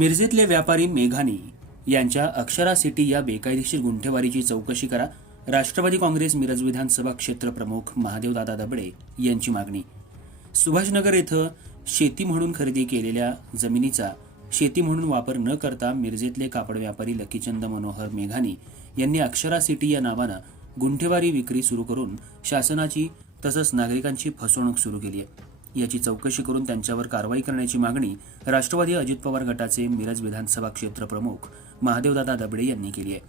मिरजेतले व्यापारी मेघानी यांच्या अक्षरा सिटी या बेकायदेशीर गुंठेवारीची चौकशी करा. राष्ट्रवादी काँग्रेस मिरज विधानसभा क्षेत्र प्रमुख महादेवदादा दबडे यांची मागणी. सुभाषनगर येथे शेती म्हणून खरेदी केलेल्या जमिनीचा शेती म्हणून वापर न करता मिरजेतले कापड व्यापारी लकीचंद मनोहर मेघानी यांनी अक्षरा सिटी या नावानं गुंठेवारी विक्री सुरू करून शासनाची तसंच नागरिकांची फसवणूक सुरू केली आहे. याची चौकशी करून त्यांच्यावर कारवाई करण्याची मागणी राष्ट्रवादी अजित पवार गटाचे मिरज विधानसभा क्षेत्र प्रमुख महादेवदादा दबडे यांनी केली आहे.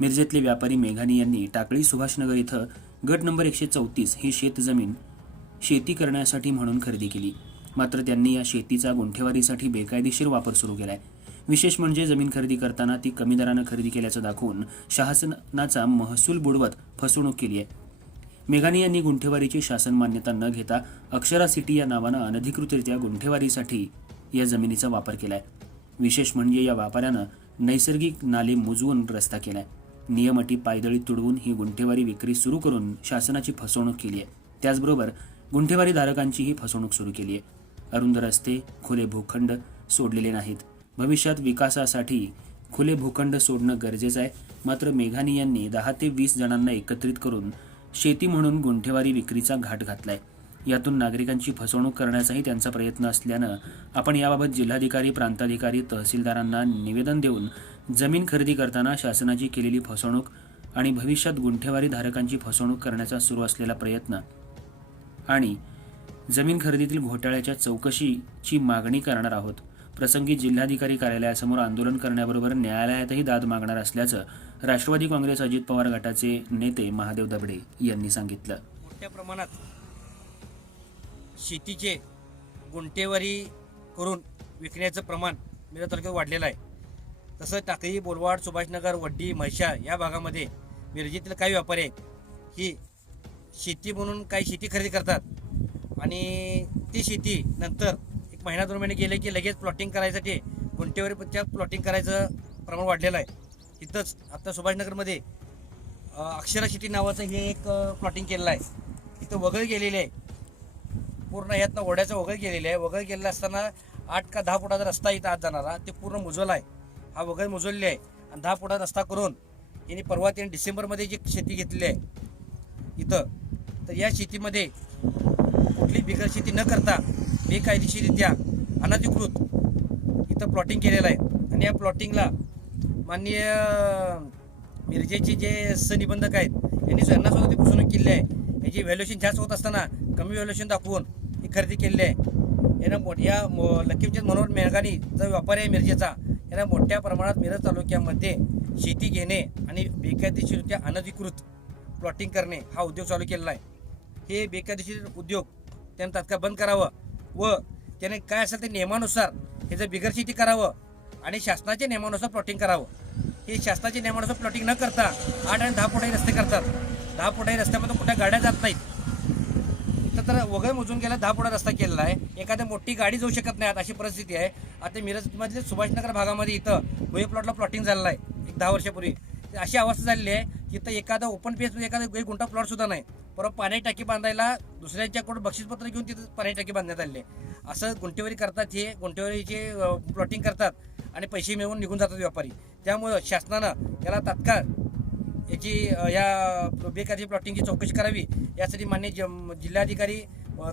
मिरजेतले व्यापारी मेघानी यांनी टाकळी सुभाषनगर इथं गट नंबर 134 ही शेतजमीन शेती करण्यासाठी म्हणून खरेदी केली. मात्र त्यांनी या शेतीचा गुंठेवारीसाठी बेकायदेशीर वापर सुरू केलाय. विशेष म्हणजे जमीन खरेदी करताना ती कमी दरानं खरेदी केल्याचं दाखवून शासनाचा महसूल बुडवत फसवणूक केली आहे. मेघानी यांनी गुंठेवारीची शासन मान्यता न घेता अक्षरा सिटी या नावानं अनधिकृतरित्या गुंठेवारीसाठी या जमिनीचा वापर केलाय. विशेष म्हणजे या व्यापाऱ्यानं नैसर्गिक नाले मुजवून रस्ता केलाय. नियम अटी पायदळी तुडवून ही गुंठेवारी विक्री सुरू करून शासनाची फसवणूक केली आहे. त्याचबरोबर गुंठेवारी धारकांचीही फसवणूक सुरू केली आहे. अरुंद रस्ते, खुले भूखंड सोडलेले नाहीत. भविष्यात विकासासाठी खुले भूखंड सोडणं गरजेचं आहे. मात्र मेघानी यांनी 10 ते 20 जणांना एकत्रित करून शेती म्हणून गुंठेवारी विक्रीचा घाट घातलाय. यातून नागरिकांची फसवणूक करण्याचाही त्यांचा प्रयत्न असल्यानं आपण याबाबत जिल्हाधिकारी, प्रांताधिकारी, तहसीलदारांना निवेदन देऊन जमीन खरेदी करताना शासनाची केलेली फसवणूक आणि भविष्यात गुंठेवारी धारकांची फसवणूक करण्याचा सुरू असलेला प्रयत्न आणि जमीन खरेदीतील घोटाळ्याच्या चौकशीची मागणी करणार आहोत. प्रसंगी जिल्हाधिकारी कार्यालयासमोर आंदोलन करण्याबरोबर न्यायालयातही दाद मागणार असल्याचं राष्ट्रवादी काँग्रेस अजित पवार गटाचे नेते महादेव दबडे यांनी सांगितलं. मोठ्या प्रमाणात शेतीचे गुंठेवारी करून विकण्याचं प्रमाण मिरज तालुक्यात वाढलेलं आहे. तसं टाकळी, बोलवाड, सुभाषनगर, वड्डी, म्हैसाळ या भागामध्ये मिरजेतील काही व्यापारी आहेत ही शेती म्हणून काही शेती खरेदी करतात आणि ती शेती नंतर 1 महिना 2 महिने गेले की लगेच प्लॉटिंग करायसाठी गुंठेवारीच्या प्लॉटिंग करायचं प्रमाण वाढलेलं आहे. तिथंच आता सुभाषनगरमध्ये अक्षरा सिटी नावाचं हे एक प्लॉटिंग केलेलं आहे. इथं वगळ गेलेले आहे. पूर्ण यातनं ओढ्याचं वगळ गेलेलं आहे. वगळ गेलेलं असताना 8 का 10 फुटाचा रस्ता इथं आत जाणारा ते पूर्ण मुजवला आहे. हा वगळ मुजवलेला आहे आणि 10 फुटाचा रस्ता करून यांनी परवा त्यांनी डिसेंबरमध्ये जी शेती घेतलेली आहे इथं, तर या शेतीमध्ये कुठली बिगर शेती न करता बेकायदेशीररित्या अनधिकृत इथं प्लॉटिंग केलेलं आहे. आणि या प्लॉटिंगला माननीय मिरजेचे जे सहनिबंधक आहेत यांनी यांना सुद्धा ती फसवणूक केली आहे. याची व्हॅल्युएशन जास्त होत असताना कमी व्हॅल्युएशन दाखवून ही खरेदी केलेली आहे. यानं या लकीचंद मनोहर मेघानी जो व्यापारी आहे मिरजेचा, यानं मोठ्या प्रमाणात मिरज तालुक्यामध्ये शेती घेणे आणि बेकायदेशीररित्या अनधिकृत प्लॉटिंग करणे हा उद्योग चालू केलेला आहे. हे बेकायदेशीर उद्योग त्यानं तात्काळ बंद करावं व त्याने काय असेल ते नियमानुसार ह्याचं बिगर शेती करावं आणि शासनाच्या नियमानुसार प्लॉटिंग करावं. हे शासनाच्या नियमानुसार प्लॉटिंग न करता 8 आणि 10 फुटाही रस्ते करतात. 10 फुटाही रस्त्यामध्ये कुठल्या गाड्या जात नाहीत. इथं तर वगैरे मोजून गेला 10 फुटा रस्ता केलेला आहे. एखाद्या मोठी गाडी जाऊ शकत नाही अशी परिस्थिती आहे. आता मिरजमधले सुभाषनगर भागामध्ये इथं भुये प्लॉटला प्लॉटिंग झालेलं आहे 10 वर्षापूर्वी. अशी अवस्था झालेली आहे की इथं एखादा ओपन पेजमध्ये एखादा 1 गुंठा प्लॉट सुद्धा नाही. परत पाण्याची टाकी बांधायला दुसऱ्यांच्याकडून बक्षीसपत्र घेऊन तिथं पाण्याची टाकी बांधण्यात आली आहे. असं गुंठेवारी करतात. हे गुंठेवारीचे प्लॉटिंग करतात आणि पैसे मिळवून निघून जातात व्यापारी. त्यामुळं शासनानं याला तात्काळ याची या बेकायदेशीर प्लॉटिंगची चौकशी करावी यासाठी मान्य जिल्हाधिकारी,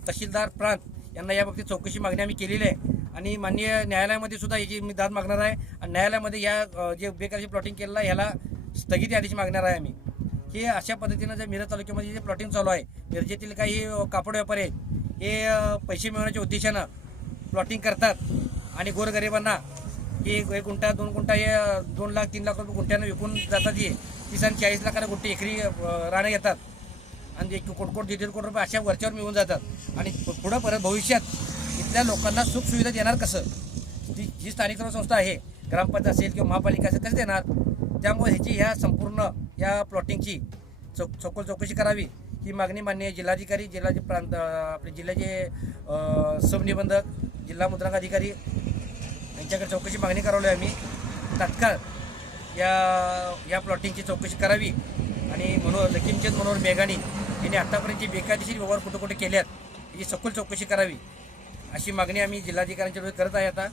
तहसीलदार, प्रांत यांना याबाबतीत चौकशी मागणी आम्ही केलेली आहे. आणि माननीय न्यायालयामध्ये सुद्धा याची मी दाद मागणार आहे. आणि न्यायालयामध्ये या जे बेकायदेशीर प्लॉटिंग केलेलं आहे याला स्थगिती आदेश मागणार आहे आम्ही. हे अशा पद्धतीनं जे मिरज तालुक्यामध्ये जे प्लॉटिंग चालू आहे, मिरजेतील काही कापड व्यापारी आहेत हे पैसे मिळवण्याच्या उद्देशानं प्लॉटिंग करतात आणि गोरगरिबांना हे 1 गुंठा 2 गुंठा हे 2 लाख 3 लाख रुपये गुंठ्यानं विकून जातात. हे 30 आणि 40 लाखाला गुंठे एकरी राहणं घेतात आणि 1 कोटी 1.5 कोटी रुपये अशा वरच्यावर मिळून जातात. आणि पुढं परत भविष्यात इथल्या लोकांना सुखसुविधा देणार कसं? जी स्थानिक संस्था आहे, ग्रामपंचायत असेल किंवा महापालिका असेल, कसं देणार? त्यामुळे ह्याची ह्या संपूर्ण या प्लॉटिंगची सखोल चौकशी करावी ही मागणी माननीय जिल्हाधिकारी, जिल्ह्याचे प्रांत आपले जिल्ह्याचे सबनिबंधक, जिल्हा मुद्रांक अधिकारी यांच्याकडे चौकशी मागणी करावली आम्ही. तात्काळ या प्लॉटिंगची चौकशी करावी आणि लकीचंद मनोहर मेघानी यांनी आतापर्यंत बेकायदेशीर व्यवहार कुठे कुठे केल्यात याची सखोल चौकशी करावी अशी मागणी आम्ही जिल्हाधिकाऱ्यांच्या विरोधात करत आहे. आता